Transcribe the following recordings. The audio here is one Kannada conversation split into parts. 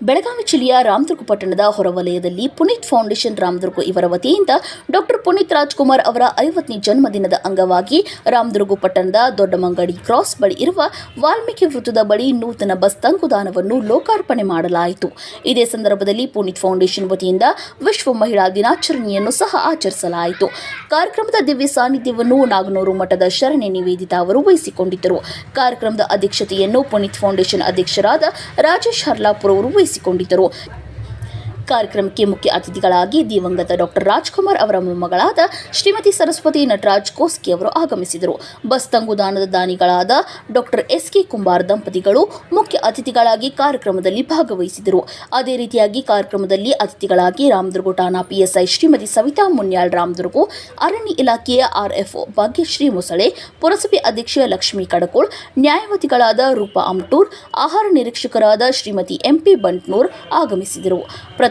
ಬೆಳಗಾವಿ ಜಿಲ್ಲೆಯ ರಾಮದುರ್ಗ ಪಟ್ಟಣದ ಹೊರವಲಯದಲ್ಲಿ ಪುನೀತ್ ಫೌಂಡೇಶನ್ ರಾಮದುರ್ಗ ಇವರ ವತಿಯಿಂದ ಡಾಕ್ಟರ್ ಪುನೀತ್ ರಾಜ್ಕುಮಾರ್ ಅವರ ಐವತ್ತನೇ ಜನ್ಮದಿನದ ಅಂಗವಾಗಿ ರಾಮದುರ್ಗ ಪಟ್ಟಣದ ದೊಡ್ಡಮಂಗಡಿ ಕ್ರಾಸ್ ಬಳಿ ಇರುವ ವಾಲ್ಮೀಕಿ ವೃತ್ತದ ಬಳಿ ನೂತನ ಬಸ್ ತಂಗುದಾನವನ್ನು ಲೋಕಾರ್ಪಣೆ ಮಾಡಲಾಯಿತು. ಇದೇ ಸಂದರ್ಭದಲ್ಲಿ ಪುನೀತ್ ಫೌಂಡೇಶನ್ ವತಿಯಿಂದ ವಿಶ್ವ ಮಹಿಳಾ ದಿನಾಚರಣೆಯನ್ನು ಸಹ ಆಚರಿಸಲಾಯಿತು. ಕಾರ್ಯಕ್ರಮದ ದಿವ್ಯ ಸಾನ್ನಿಧ್ಯವನ್ನು ನಾಗನೂರು ಮಠದ ಶರಣೆ ನಿವೇದಿತಾ ಅವರು ವಹಿಸಿಕೊಂಡಿದ್ದರು. ಕಾರ್ಯಕ್ರಮದ ಅಧ್ಯಕ್ಷತೆಯನ್ನು ಪುನೀತ್ ಫೌಂಡೇಶನ್ ಅಧ್ಯಕ್ಷರಾದ ರಾಜೇಶ್ ಹರ್ಲಾಪುರ್ ಅವರು ವಹಿಸಿಕೊಂಡಿದ್ದರು ಕಾರ್ಯಕ್ರಮಕ್ಕೆ ಮುಖ್ಯ ಅತಿಥಿಗಳಾಗಿ ದಿವಂಗತ ಡಾಕ್ಟರ್ ರಾಜ್ಕುಮಾರ್ ಅವರ ಮೊಮ್ಮಗಳಾದ ಶ್ರೀಮತಿ ಸರಸ್ವತಿ ನಟರಾಜ್ ಕೋಸ್ಕಿ ಅವರು ಆಗಮಿಸಿದರು. ಬಸ್ ತಂಗುದಾನದ ದಾನಿಗಳಾದ ಡಾಕ್ಟರ್ ಎಸ್ ಕೆ ಕುಂಬಾರ್ ದಂಪತಿಗಳು ಮುಖ್ಯ ಅತಿಥಿಗಳಾಗಿ ಕಾರ್ಯಕ್ರಮದಲ್ಲಿ ಭಾಗವಹಿಸಿದರು. ಅದೇ ರೀತಿಯಾಗಿ ಕಾರ್ಯಕ್ರಮದಲ್ಲಿ ಅತಿಥಿಗಳಾಗಿ ರಾಮದುರ್ಗ ಠಾಣಾ ಪಿಎಸ್ಐ ಶ್ರೀಮತಿ ಸವಿತಾ ಮುನ್ಯಾಳ್ ರಾಮದುರ್ಗು ಅರಣ್ಯ ಇಲಾಖೆಯ ಆರ್ಎಫ್ಒ ಭಾಗ್ಯಶ್ರೀ ಮೊಸಳೆ, ಪುರಸಭೆ ಅಧ್ಯಕ್ಷೆ ಲಕ್ಷ್ಮೀ ಕಡಕೋಳ್ ನ್ಯಾಯವತಿಗಳಾದ ರೂಪಾ ಅಮ್ಟೂರ್, ಆಹಾರ ನಿರೀಕ್ಷಕರಾದ ಶ್ರೀಮತಿ ಎಂಪಿ ಬಂಟ್ನೂರ್ ಆಗಮಿಸಿದರು.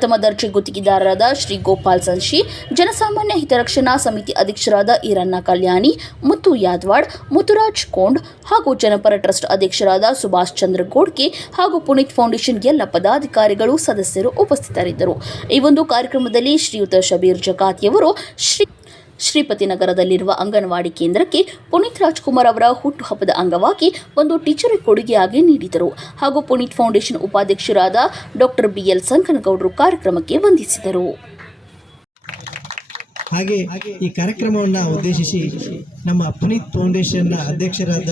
ಪ್ರಥಮ ದರ್ಜೆ ಗುತ್ತಿಗೆದಾರರಾದ ಶ್ರೀ ಗೋಪಾಲ್ ಸಂಶಿ, ಜನಸಾಮಾನ್ಯ ಹಿತರಕ್ಷಣಾ ಸಮಿತಿ ಅಧ್ಯಕ್ಷರಾದ ಈರಣ್ಣ ಕಲ್ಯಾಣಿ, ಮುತ್ತು ಯಾದವಾಡ್ ಮುತ್ತುರಾಜ್ ಕೋಂಡ್ ಹಾಗೂ ಜನಪರ ಟ್ರಸ್ಟ್ ಅಧ್ಯಕ್ಷರಾದ ಸುಭಾಷ್ ಚಂದ್ರ ಗೋಡ್ಕೆ ಹಾಗೂ ಪುನೀತ್ ಫೌಂಡೇಶನ್ ಎಲ್ಲ ಪದಾಧಿಕಾರಿಗಳು, ಸದಸ್ಯರು ಉಪಸ್ಥಿತರಿದ್ದರು. ಈ ಒಂದು ಕಾರ್ಯಕ್ರಮದಲ್ಲಿ ಶ್ರೀಯುತ ಶಬೀರ್ ಜಕಾತಿಯವರು ಶ್ರೀ ಶ್ರೀಪತಿ ನಗರದಲ್ಲಿರುವ ಅಂಗನವಾಡಿ ಕೇಂದ್ರಕ್ಕೆ ಪುನೀತ್ ರಾಜ್ಕುಮಾರ್ ಅವರ ಹುಟ್ಟುಹಬ್ಬದ ಅಂಗವಾಗಿ ಒಂದು ಟೀಚರ್ ಕೊಡುಗೆಯಾಗಿ ನೀಡಿದರು. ಹಾಗೂ ಪುನೀತ್ ಫೌಂಡೇಶನ್ ಉಪಾಧ್ಯಕ್ಷರಾದ ಡಾಕ್ಟರ್ ಬಿಎಲ್ ಸಂಕನಗೌಡರು ಕಾರ್ಯಕ್ರಮಕ್ಕೆ ವಂದಿಸಿದರು. ಹಾಗೆ ಈ ಕಾರ್ಯಕ್ರಮವನ್ನು ಉದ್ದೇಶಿಸಿ ನಮ್ಮ ಪುನೀತ್ ಫೌಂಡೇಶನ್ನ ಅಧ್ಯಕ್ಷರಾದ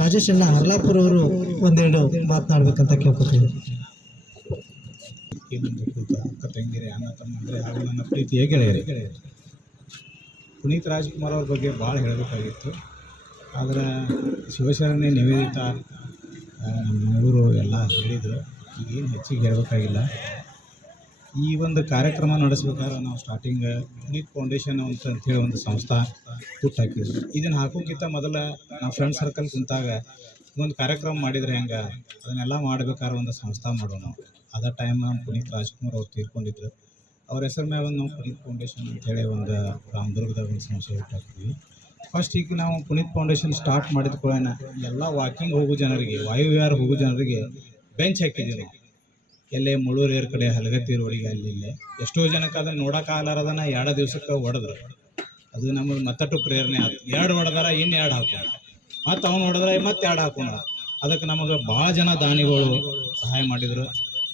ರಾಜೇಶಣ್ಣ ಹರ್ಲಾಪುರ್ ಅವರು ಒಂದೆರಡು ಮಾತನಾಡಬೇಕಂತ ಕೇಳ್ಕೊತೀವಿ ಅಕ್ಕ ತಂಗಿರಿ ಅಣ್ಣ ತಮ್ಮಂದ್ರೆ ಹಾಗೂ ನನ್ನ ಪ್ರೀತಿಯ ಗೆಳೆಯರಿ. ಪುನೀತ್ ರಾಜ್ಕುಮಾರ್ ಅವ್ರ ಬಗ್ಗೆ ಭಾಳ ಹೇಳಬೇಕಾಗಿತ್ತು. ಆದರೆ ಶಿವಶರಣೆ ನಿವೇದಿತ ನಮ್ಮೂರು ಎಲ್ಲ ಹೇಳಿದರು. ಈಗೇನು ಹೆಚ್ಚಿಗೆ ಹೇಳಬೇಕಾಗಿಲ್ಲ. ಈ ಒಂದು ಕಾರ್ಯಕ್ರಮ ನಡೆಸ್ಬೇಕಾದ್ರೆ ನಾವು ಸ್ಟಾರ್ಟಿಂಗ್ ಪುನೀತ್ ಫೌಂಡೇಶನ್ ಅಂತ ಅಂತೇಳಿ ಒಂದು ಸಂಸ್ಥಾ ಹುಟ್ಟು ಹಾಕಿದ್ರು. ಇದನ್ನು ಹಾಕೋಕ್ಕಿಂತ ಮೊದಲ ನಾವು ಫ್ರೆಂಡ್ ಸರ್ಕಲ್ ಕುಂತಾಗ ಒಂದು ಕಾರ್ಯಕ್ರಮ ಮಾಡಿದರೆ ಹೆಂಗೆ, ಅದನ್ನೆಲ್ಲ ಮಾಡ್ಬೇಕಾದ್ರೆ ಒಂದು ಸಂಸ್ಥೆ ಮಾಡೋಣ. ಅದ ಟೈಮ್ ಪುನೀತ್ ರಾಜ್ಕುಮಾರ್ ಅವ್ರು ತೀರ್ಕೊಂಡಿದ್ರು. ಅವ್ರ ಹೆಸರು ಮ್ಯಾಗ ನಾವು ಪುನೀತ್ ಫೌಂಡೇಶನ್ ಅಂತೇಳಿ ಒಂದು ರಾಮದುರ್ಗದಾಗ ಒಂದು ಸಂಸ್ಥೆ ಹುಟ್ಟಾಕ್ತೀವಿ ಫಸ್ಟ್ ಈಗ ನಾವು ಪುನೀತ್ ಫೌಂಡೇಶನ್ ಸ್ಟಾರ್ಟ್ ಮಾಡಿದ ಕೂಡ ಎಲ್ಲ ವಾಕಿಂಗ್ ಹೋಗೋ ಜನರಿಗೆ ವಾಯುವಿಹಾರ ಹೋಗೋ ಜನರಿಗೆ ಬೆಂಚ್ ಹಾಕಿದ್ದೀವಿ ಎಲ್ಲೇ ಮುಳ್ಳೂರೇರ್ ಕಡೆ ಹಲಗತ್ತಿ ರೋಡಿಗೆ ಅಲ್ಲಿ ಇಲ್ಲೇ. ಎಷ್ಟೋ ಜನಕ್ಕೆ ಅದನ್ನು ನೋಡೋಕ್ಕಾಗಲಾರದನ್ನ ಎರಡು ದಿವಸಕ್ಕೆ ಹೊಡೆದ್ರು. ಅದು ನಮಗೆ ಮತ್ತಟ್ಟು ಪ್ರೇರಣೆ ಆಯ್ತು ಎರಡು ಹೊಡೆದಾರ ಇನ್ನು ಎರಡು ಹಾಕೋಣ. ಮತ್ತು ಅವ್ನು ಹೊಡೆದ್ರೆ ಮತ್ತೆ ಎರಡು ಹಾಕೋಣ. ಅದಕ್ಕೆ ನಮಗೆ ಭಾಳ ಜನ ದಾನಿಗಳು ಸಹಾಯ ಮಾಡಿದರು.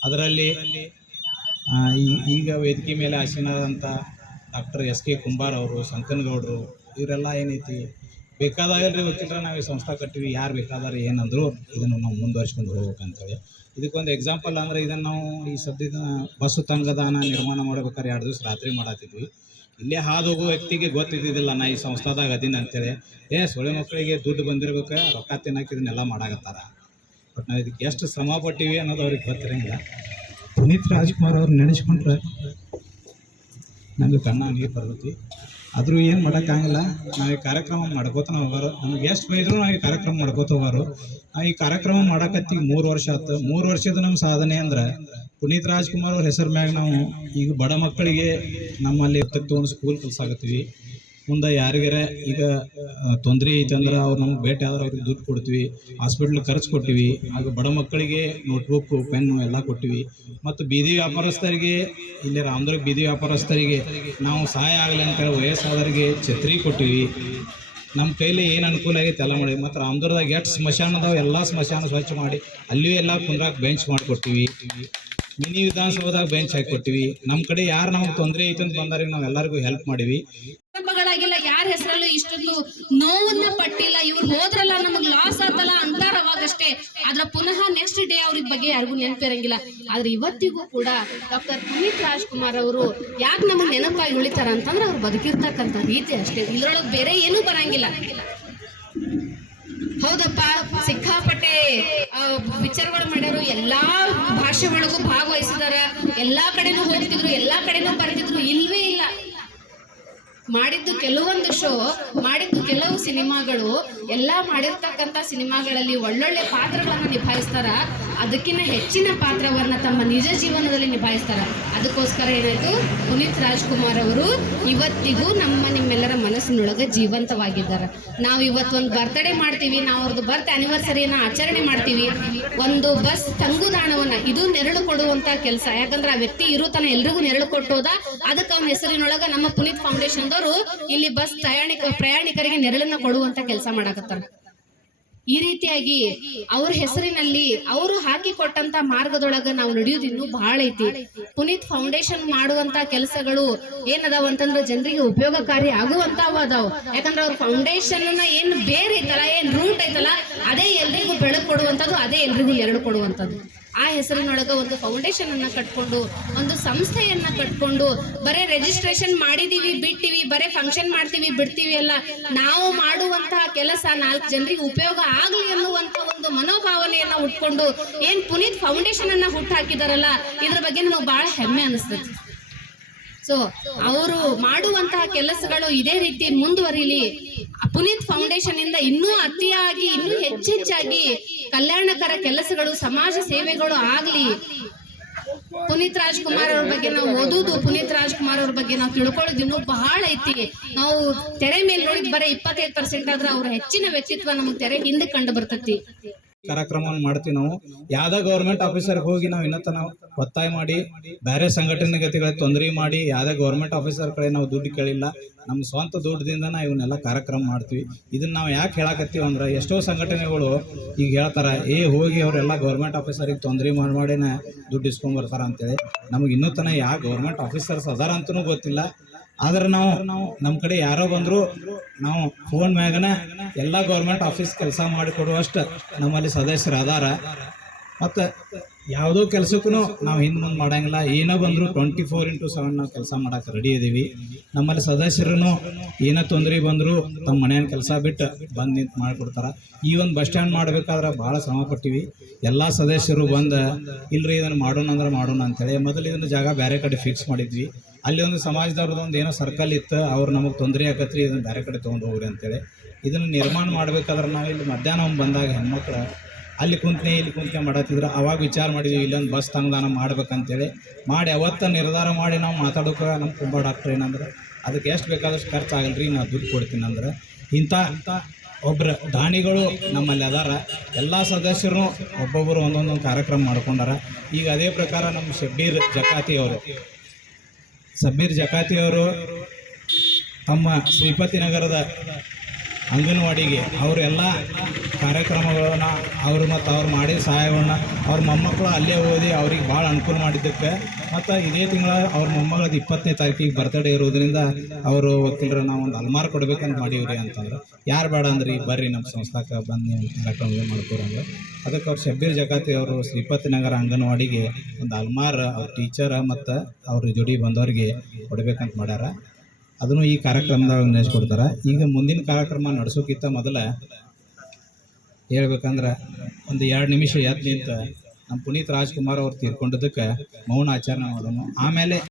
ಅದರಲ್ಲಿ ಈಗ ವೇದಿಕೆ ಮೇಲೆ ಆಸೀನರಾದಂಥ ಡಾಕ್ಟರ್ ಎಸ್ ಕೆ ಕುಂಬಾರ್ ಅವರು ಸಂಕನಗೌಡರು ಇವರೆಲ್ಲ ಏನೈತಿ? ಬೇಕಾದಾಗಲ್ರಿ ಗೊತ್ತಿಲ್ಲ ನಾವು ಈ ಸಂಸ್ಥೆ ಕಟ್ಟಿವಿ, ಯಾರು ಬೇಕಾದ್ರೆ ಏನಂದ್ರು ಇದನ್ನು ನಾವು ಮುಂದುವರ್ಸ್ಕೊಂಡು ಹೋಗ್ಬೇಕಂತೇಳಿ. ಇದಕ್ಕೊಂದು ಎಕ್ಸಾಂಪಲ್ ಅಂದರೆ ಇದನ್ನು ನಾವು ಈ ಸದ್ಯದ ಬಸ್ಸು ತಂಗದಾನ ನಿರ್ಮಾಣ ಮಾಡ್ಬೇಕಾದ್ರೆ ಎರಡು ದಿವಸ ರಾತ್ರಿ ಮಾಡತ್ತಿದ್ವಿ ಇಲ್ಲೇ ಹಾದು ಹೋಗೋ ವ್ಯಕ್ತಿಗೆ ಗೊತ್ತಿದ್ದಿದ್ದಿಲ್ಲ ನಾ ಈ ಸಂಸ್ಥಾದಾಗ ಅದೀನಿ ಅಂತೇಳಿ. ಏ, ಸೊಳ್ಳೆ ಮಕ್ಕಳಿಗೆ ದುಡ್ಡು ಬಂದಿರ್ಬೇಕು, ರೊಕ್ಕ ತಿನ್ನಕ್ಕೆ ಇದನ್ನೆಲ್ಲ ಮಾಡಾಕತ್ತಾರ. ಬಟ್ ನಾವು ಇದಕ್ಕೆ ಎಷ್ಟು ಶ್ರಮ ಪಟ್ಟಿವಿ ಅನ್ನೋದು ಅವ್ರಿಗೆ ಗೊತ್ತಿರಂಗಿಲ್ಲ. ಪುನೀತ್ ರಾಜ್ಕುಮಾರ್ ಅವ್ರು ನೆನೆಸ್ಕೊಂಡ್ರೆ ನನಗೆ ಕಣ್ಣ ನೀರು ಬರ್ತೈತಿ. ಆದರೂ ಏನು ಮಾಡೋಕ್ಕಾಗಲ್ಲ ನಾವು ಈ ಕಾರ್ಯಕ್ರಮ ಮಾಡ್ಕೋತ ಹೋಗೋರು. ನಮ್ಗೆ ಎಷ್ಟು ಬೈದ್ರು ನಾವು ಈ ಕಾರ್ಯಕ್ರಮ ಮಾಡ್ಕೋತ ಹೋಗೋರು. ನಾವು ಈ ಕಾರ್ಯಕ್ರಮ ಮಾಡಕತ್ತೀಗ ಮೂರು ವರ್ಷ ಆಯ್ತು ಮೂರು ವರ್ಷದ ನಮ್ಮ ಸಾಧನೆ ಅಂದ್ರೆ ಪುನೀತ್ ರಾಜ್ಕುಮಾರ್ ಅವ್ರ ಹೆಸರು ಮ್ಯಾಗ ನಾವು ಈಗ ಬಡ ಮಕ್ಕಳಿಗೆ ನಮ್ಮಲ್ಲಿ ತೊಗೊಂಡು ಸ್ಕೂಲ್ ಕಲ್ಸಾಕತ್ತೀವಿ. ಮುಂದೆ ಯಾರಿಗಾರ ಈಗ ತೊಂದರೆ ಐತೆ ಅಂದ್ರೆ ಅವ್ರು ನಮ್ಗೆ ಭೇಟಿ ಆದ್ರೆ ಅವ್ರಿಗೆ ದುಡ್ಡು ಕೊಡ್ತೀವಿ ಹಾಸ್ಪಿಟ್ಲ್ ಖರ್ಚು ಕೊಟ್ಟಿವಿ ಹಾಗೂ ಬಡ ಮಕ್ಕಳಿಗೆ ನೋಟ್ಬುಕ್ಕು ಪೆನ್ನು ಎಲ್ಲ ಕೊಟ್ಟಿವಿ. ಮತ್ತು ಬೀದಿ ವ್ಯಾಪಾರಸ್ಥರಿಗೆ, ಇಲ್ಲಿ ರಾಮದುರ್ಗ ಬೀದಿ ವ್ಯಾಪಾರಸ್ಥರಿಗೆ ನಾವು ಸಹಾಯ ಆಗಲಿ ಅಂತೇಳಿ ವಯಸ್ಸಾದವರಿಗೆ ಛತ್ರಿ ಕೊಟ್ಟಿವಿ. ನಮ್ಮ ಕೈಲಿ ಏನು ಅನುಕೂಲ ಆಗೈತೆ ಎಲ್ಲ ಮಾಡಿ, ಮತ್ತು ರಾಮದುರ್ಗದಾಗ ಎಷ್ಟು ಸ್ಮಶಾನ ಅದಾವೆ, ಎಲ್ಲ ಸ್ಮಶಾನ ಸ್ವಚ್ಛ ಮಾಡಿ, ಅಲ್ಲಿಯೂ ಎಲ್ಲ ಕುಂದ್ರಾಕ್ ಬೆಂಚ್ ಮಾಡಿಕೊಟ್ಟಿವಿ ಮಿನಿ ವಿಧಾನಸೌಧದಾಗ ಬೆಂಚ್ ಹಾಕಿ ನಮ್ ಕಡೆ ಯಾರು ನಮ್ಗೆ ತೊಂದರೆ ಐತೆ ಅಂತ ಬಂದವ್ರಿಗೆ ನಾವ್ ಎಲ್ಲರಿಗೂ ಹೆಲ್ಪ್ ಮಾಡಿವಿ. ಕುಟುಂಬಗಳಾಗಿಲ್ಲ ಯಾರ ಹೆಸರಲ್ಲೂ ಇಷ್ಟೊಂದು ನೋವನ್ನ ಪಟ್ಟಿಲ್ಲ. ಇವ್ರು ಹೋದ್ರಲ್ಲ ನಮಗ್ ಲಾಸ್ ಆತಲ್ಲ ಅಂತಾರ ಅವಾಗಷ್ಟೇ. ಆದ್ರ ಪುನಃ ನೆಕ್ಸ್ಟ್ ಡೇ ಅವ್ರಿಗೆ ಬಗ್ಗೆ ಯಾರಿಗೂ ನೆನಪಿರಂಗಿಲ್ಲ ಆದ್ರೆ ಇವತ್ತಿಗೂ ಕೂಡ ಡಾಕ್ಟರ್ ಪುನೀತ್ ರಾಜ್ಕುಮಾರ್ ಅವರು ಯಾಕೆ ನಮಗ್ ನೆನಪಾಗಿ ಉಳಿತಾರ ಅಂತಂದ್ರೆ ಅವ್ರು ಬದುಕಿರ್ತಕ್ಕಂಥ ರೀತಿ ಅಷ್ಟೇ. ಇದ್ರೊಳಗೆ ಬೇರೆ ಏನೂ ಬರಂಗಿಲ್ಲ. ಹೌದಪ್ಪ, ಸಿಕ್ಕಾಪಟ್ಟೆ ವಿಚಾರಗಳು ಮಾಡ್ಯಾರು. ಎಲ್ಲಾ ಭಾಷೆ ಒಳಗೂ ಭಾಗವಹಿಸಿದಾರ ಎಲ್ಲಾ ಕಡೆನೂ ಹೋಗ್ತಿದ್ರು ಎಲ್ಲಾ ಕಡೆನೂ ಬರ್ತಿದ್ರು. ಮಾಡಿದ್ದು ಕೆಲವೊಂದು ಶೋ ಮಾಡಿದ್ದು ಕೆಲವು ಸಿನಿಮಾಗಳು, ಎಲ್ಲ ಮಾಡಿರ್ತಕ್ಕಂಥ ಸಿನಿಮಾಗಳಲ್ಲಿ ಒಳ್ಳೊಳ್ಳೆ ಪಾತ್ರಗಳನ್ನು ನಿಭಾಯಿಸ್ತಾರ. ಅದಕ್ಕಿಂತ ಹೆಚ್ಚಿನ ಪಾತ್ರವನ್ನ ತಮ್ಮ ನಿಜ ಜೀವನದಲ್ಲಿ ನಿಭಾಯಿಸ್ತಾರ. ಅದಕ್ಕೋಸ್ಕರ ಏನಾಯ್ತು? ಪುನೀತ್ ರಾಜ್ಕುಮಾರ್ ಅವರು ಇವತ್ತಿಗೂ ನಮ್ಮ ನಿಮ್ಮೆಲ್ಲರ ಮನಸ್ಸಿನೊಳಗೆ ಜೀವಂತವಾಗಿದ್ದಾರೆ. ನಾವು ಇವತ್ತೊಂದು ಬರ್ತ್ಡೇ ಮಾಡ್ತೀವಿ, ನಾವು ಅವ್ರದ್ದು ಬರ್ತ್ ಆನಿವರ್ಸರಿಯನ್ನ ಆಚರಣೆ ಮಾಡ್ತೀವಿ. ಒಂದು ಬಸ್ ತಂಗುದಾಣವನ್ನ, ಇದು ನೆರಳು ಕೊಡುವಂತ ಕೆಲಸ. ಯಾಕಂದ್ರೆ ಆ ವ್ಯಕ್ತಿ ಇರೋ ತನ ಎಲ್ರಿಗೂ ನೆರಳು ಕೊಟ್ಟೋದ. ಅದಕ್ಕೆ ಅವನ ಹೆಸರಿನೊಳಗ ನಮ್ಮ ಪುನೀತ್ ಫೌಂಡೇಶನ್ದವರು ಇಲ್ಲಿ ಬಸ್ ಪ್ರಯಾಣಿಕ ಪ್ರಯಾಣಿಕರಿಗೆ ನೆರಳನ್ನ ಕೊಡುವಂತ ಕೆಲಸ ಮಾಡಾಕತ್ತಾರ. ಈ ರೀತಿಯಾಗಿ ಅವ್ರ ಹೆಸರಿನಲ್ಲಿ ಅವರು ಹಾಕಿಕೊಟ್ಟಂತ ಮಾರ್ಗದೊಳಗ ನಾವು ನಡೆಯೋದು ಇನ್ನೂ ಬಹಳ ಐತಿ. ಪುನೀತ್ ಫೌಂಡೇಶನ್ ಮಾಡುವಂತ ಕೆಲಸಗಳು ಏನದಾವ ಅಂತಂದ್ರ ಜನರಿಗೆ ಉಪಯೋಗಕಾರಿ ಆಗುವಂತಾವ ಅದಾವ. ಯಾಕಂದ್ರ ಅವ್ರ ಫೌಂಡೇಶನ್ ಏನ್ ಬೇರೆ ಐತಲ್ಲ, ಏನ್ ರೂಟ್ ಐತಲ್ಲ, ಅದೇ ಎಲ್ರಿಗೂ ಬೆಳಕು ಕೊಡುವಂತದ್ದು ಅದೇ ಎಲ್ರಿಗೂ ಎರಡು ಕೊಡುವಂಥದ್ದು. ಆ ಹೆಸರಿನೊಳಗೆ ಒಂದು ಫೌಂಡೇಶನ್ ಅನ್ನ ಕಟ್ಕೊಂಡು, ಒಂದು ಸಂಸ್ಥೆಯನ್ನ ಕಟ್ಕೊಂಡು, ಬರೇ ರಿಜಿಸ್ಟ್ರೇಷನ್ ಮಾಡಿದೀವಿ ಬಿಟ್ಟಿವಿ ಬರೇ ಫಂಕ್ಷನ್ ಮಾಡ್ತೀವಿ, ಬಿಡ್ತೀವಿ ಅಲ್ಲ, ನಾವು ಮಾಡುವಂತಹ ಕೆಲಸ ನಾಲ್ಕು ಜನರಿಗೆ ಉಪಯೋಗ ಆಗ್ಲಿ ಅನ್ನುವಂತ ಒಂದು ಮನೋಭಾವನೆಯನ್ನ ಉಟ್ಕೊಂಡು, ಏನ್ ಪುನೀತ್ ಫೌಂಡೇಶನ್ ಅನ್ನ ಹುಟ್ಟು ಹಾಕಿದಾರಲ್ಲ, ಇದ್ರ ಬಗ್ಗೆ ನನಗೆ ಬಹಳ ಹೆಮ್ಮೆ ಅನಿಸ್ತದೆ ಸೊ ಅವರು ಮಾಡುವಂತಹ ಕೆಲಸಗಳು ಇದೇ ರೀತಿ ಮುಂದುವರಿಲಿ ಪುನೀತ್ ಫೌಂಡೇಶನ್ ಇಂದ ಇನ್ನೂ ಅತಿಯಾಗಿ, ಇನ್ನೂ ಹೆಚ್ಚೆಚ್ಚಾಗಿ ಕಲ್ಯಾಣಕರ ಕೆಲಸಗಳು, ಸಮಾಜ ಸೇವೆಗಳು ಆಗ್ಲಿ. ಪುನೀತ್ ರಾಜ್ಕುಮಾರ್ ಅವ್ರ ಬಗ್ಗೆ ನಾವು ಓದುದು, ಪುನೀತ್ ರಾಜ್ಕುಮಾರ್ ಅವ್ರ ಬಗ್ಗೆ ನಾವು ತಿಳ್ಕೊಳ್ಳೋದು ಇನ್ನೂ ಬಹಳ ಐತಿ. ನಾವು ತೆರೆ ಮೇಲೆ ನೋಡಿದ್ ಬರೀ ಇಪ್ಪತ್ತೈದು ಪರ್ಸೆಂಟ್ ಆದ್ರೆ ಅವ್ರ ಹೆಚ್ಚಿನ ವ್ಯಕ್ತಿತ್ವ ನಮ್ಗೆ ತೆರೆ ಹಿಂದೆ ಕಂಡು ಬರ್ತೈತಿ. ಕಾರ್ಯಕ್ರಮವನ್ನು ಮಾಡ್ತೀವಿ ನಾವು. ಯಾವ್ದೋ ಗೌರ್ಮೆಂಟ್ ಆಫೀಸರ್ಗೆ ಹೋಗಿ ನಾವು ಇನ್ನತ್ತ ನಾವು ಒತ್ತಾಯ ಮಾಡಿ, ಬೇರೆ ಸಂಘಟನೆ ಗತಿಗಳಿಗೆ ತೊಂದರೆ ಮಾಡಿ, ಯಾವ್ದೇ ಗೌರ್ಮೆಂಟ್ ಆಫೀಸರ್ ಕಡೆ ನಾವು ದುಡ್ಡು ಕೇಳಿಲ್ಲ ನಮ್ಮ ಸ್ವಂತ ದುಡ್ಡಿಂದ ನಾವು ಇವನ್ನೆಲ್ಲ ಕಾರ್ಯಕ್ರಮ ಮಾಡ್ತೀವಿ. ಇದನ್ನ ನಾವು ಯಾಕೆ ಹೇಳಕತ್ತೀವಿ ಅಂದ್ರೆ, ಎಷ್ಟೋ ಸಂಘಟನೆಗಳು ಈಗ ಹೇಳ್ತಾರೆ, ಏ, ಹೋಗಿ ಅವರೆಲ್ಲ ಗೌರ್ಮೆಂಟ್ ಆಫೀಸರಿಗೆ ತೊಂದರೆ ಮಾಡಿ ಮಾಡಿನೇ ದುಡ್ಡು ಇಸ್ಕೊಂಡ್ಬರ್ತಾರ ಅಂತೇಳಿ. ನಮಗೆ ಇನ್ನೂ ತನಕ ಯಾವ ಗೌರ್ಮೆಂಟ್ ಆಫೀಸರ್ಸ್ ಅದಾರ ಅಂತನೂ ಗೊತ್ತಿಲ್ಲ. ಆದ್ರೆ ನಾವು ನಮ್ಮ ಕಡೆ ಯಾರೋ ಬಂದ್ರು ನಾವು ಫೋನ್ ಮ್ಯಾಗನ ಎಲ್ಲ ಗೌರ್ಮೆಂಟ್ ಆಫೀಸ್ ಕೆಲಸ ಮಾಡಿಕೊಡುವಷ್ಟು ನಮ್ಮಲ್ಲಿ ಸದಸ್ಯರು ಅದಾರ. ಮತ್ತು ಯಾವುದೋ ಕೆಲಸಕ್ಕೂ ನಾವು ಹಿಂದೆ ಮುಂದೆ ಮಾಡಂಗಿಲ್ಲ. ಏನೋ ಬಂದರೂ ಟ್ವೆಂಟಿ ಫೋರ್ ಇಂಟು ಸೆವೆನ್ ನಾವು ಕೆಲಸ ಮಾಡಕ್ಕೆ ರೆಡಿ ಇದ್ದೀವಿ ನಮ್ಮಲ್ಲಿ ಸದಸ್ಯರು ಏನೋ ತೊಂದರೆ ಬಂದರೂ ತಮ್ಮ ಮನೆಯ ಕೆಲಸ ಬಿಟ್ಟು ಬಂದು ನಿಂತು ಮಾಡಿಕೊಡ್ತಾರೆ. ಈ ಒಂದು ಬಸ್ ಸ್ಟ್ಯಾಂಡ್ ಮಾಡಬೇಕಾದ್ರೆ ಭಾಳ ಶ್ರಮ ಪಟ್ಟಿವಿ. ಎಲ್ಲ ಸದಸ್ಯರು ಬಂದು, ಇಲ್ರಿ ಇದನ್ನು ಮಾಡೋಣ ಅಂದ್ರೆ ಮಾಡೋಣ ಅಂತೇಳಿ. ಮೊದಲು ಇದನ್ನು ಜಾಗ ಬೇರೆ ಕಡೆ ಫಿಕ್ಸ್ ಮಾಡಿದ್ವಿ. ಅಲ್ಲಿ ಒಂದು ಸಮಾಜದವ್ರದ್ದು ಒಂದು ಏನೋ ಸರ್ಕಲ್ ಇತ್ತು. ಅವ್ರು ನಮಗೆ ತೊಂದರೆ ಆಗತ್ರಿ, ಇದನ್ನು ಬೇರೆ ಕಡೆ ತೊಗೊಂಡು ಹೋಗ್ರಿ ಅಂತೇಳಿ. ಇದನ್ನು ನಿರ್ಮಾಣ ಮಾಡಬೇಕಾದ್ರೆ ನಾವು ಇಲ್ಲಿ ಮಧ್ಯಾಹ್ನ ಬಂದಾಗ ಹೆಣ್ಮಕ್ಳು ಅಲ್ಲಿ ಕುಂತನೆ, ಇಲ್ಲಿ ಕುಂತನೆ ಮಾಡತ್ತಿದ್ರು. ಅವಾಗ ವಿಚಾರ ಮಾಡಿದ್ವಿ, ಇಲ್ಲೊಂದು ಬಸ್ ತಂಗದಾನ ಮಾಡ್ಬೇಕಂತೇಳಿ. ಮಾಡಿ ಅವತ್ತ ನಿರ್ಧಾರ ಮಾಡಿ ನಾವು ಮಾತಾಡೋಕೆ ನಮ್ಮ ತುಂಬ ಡಾಕ್ಟ್ರ್ ಏನಂದ್ರೆ ಅದಕ್ಕೆ ಎಷ್ಟು ಬೇಕಾದಷ್ಟು ಖರ್ಚು ಆಗಲ್ರಿ ನಾ ದುಡ್ಡು ಕೊಡ್ತೀನಿ ಅಂದ್ರೆ. ಇಂಥ ಒಬ್ಬರು ದಾನಿಗಳು ನಮ್ಮಲ್ಲಿ ಅದಾರ. ಎಲ್ಲ ಸದಸ್ಯರು ಒಬ್ಬೊಬ್ಬರು ಒಂದೊಂದೊಂದು ಕಾರ್ಯಕ್ರಮ ಮಾಡ್ಕೊಂಡಾರ. ಈಗ ಅದೇ ಪ್ರಕಾರ ನಮ್ಮ ಶಬ್ಬೀರ್ ಜಕಾತಿ ಅವರು. ಸಬ್ಬೀರ್ ಜಕಾತಿ ಅವರು ತಮ್ಮ ಶ್ರೀಪತಿ ನಗರದ ಅಂಗನವಾಡಿಗೆ ಅವರೆಲ್ಲ ಕಾರ್ಯಕ್ರಮಗಳನ್ನು ಅವರು ಮತ್ತು ಅವ್ರು ಮಾಡಿದ ಸಹಾಯವನ್ನು ಅವ್ರ ಮೊಮ್ಮಕ್ಕಳು ಅಲ್ಲೇ ಓದಿ ಅವ್ರಿಗೆ ಭಾಳ ಅನುಕೂಲ ಮಾಡಿದ್ದಕ್ಕೆ. ಮತ್ತು ಇದೇ ತಿಂಗಳ ಅವ್ರ ಮೊಮ್ಮಗಳದ್ದು ಇಪ್ಪತ್ತನೇ ತಾರೀಕಿಗೆ ಬರ್ತಡೇ ಇರೋದ್ರಿಂದ ಅವರು ವಕೀಲರು ನಾವು ಒಂದು ಅಲ್ಮಾರ್ ಕೊಡ್ಬೇಕಂತ ಮಾಡೀವ್ರಿ ಅಂತಂದ್ರೆ. ಯಾರು ಬೇಡ ಅಂದ್ರಿ, ಬರ್ರಿ ನಮ್ಮ ಸಂಸ್ಥಾಕ್ಕೆ ಬಂದು ಕಾರ್ಯಕ್ರಮ ಮಾಡ್ಕೊರಂದ್ರೆ ಅದಕ್ಕೆ ಅವ್ರು ಶಬ್ಬೀರ್ ಜಗಾತಿ ಅವರು ಶ್ರೀಪತಿ ನಗರ ಅಂಗನವಾಡಿಗೆ ಒಂದು ಅಲ್ಮಾರ್ ಅವ್ರ ಟೀಚರ್ ಮತ್ತು ಅವ್ರ ಜೋಡಿ ಬಂದವ್ರಿಗೆ ಕೊಡಬೇಕಂತ ಮಾಡ್ಯಾರ. ಅದನ್ನು ಈ ಕಾರ್ಯಕ್ರಮದಾಗ ನಡೆಸ್ಕೊಡ್ತಾರೆ ಈಗ ಮುಂದಿನ ಕಾರ್ಯಕ್ರಮ ನಡೆಸೋಕ್ಕಿಂತ ಮೊದಲ ಹೇಳ್ಬೇಕಂದ್ರೆ ಒಂದು ಎರಡು ನಿಮಿಷ ಎದ್ದು ನಮ್ಮ ಪುನೀತ್ ರಾಜ್ಕುಮಾರ್ ಅವ್ರು ತೀರ್ಕೊಂಡಿದ್ದಕ್ಕೆ ಮೌನ ಆಚರಣೆ ಮಾಡೋಣ. ಆಮೇಲೆ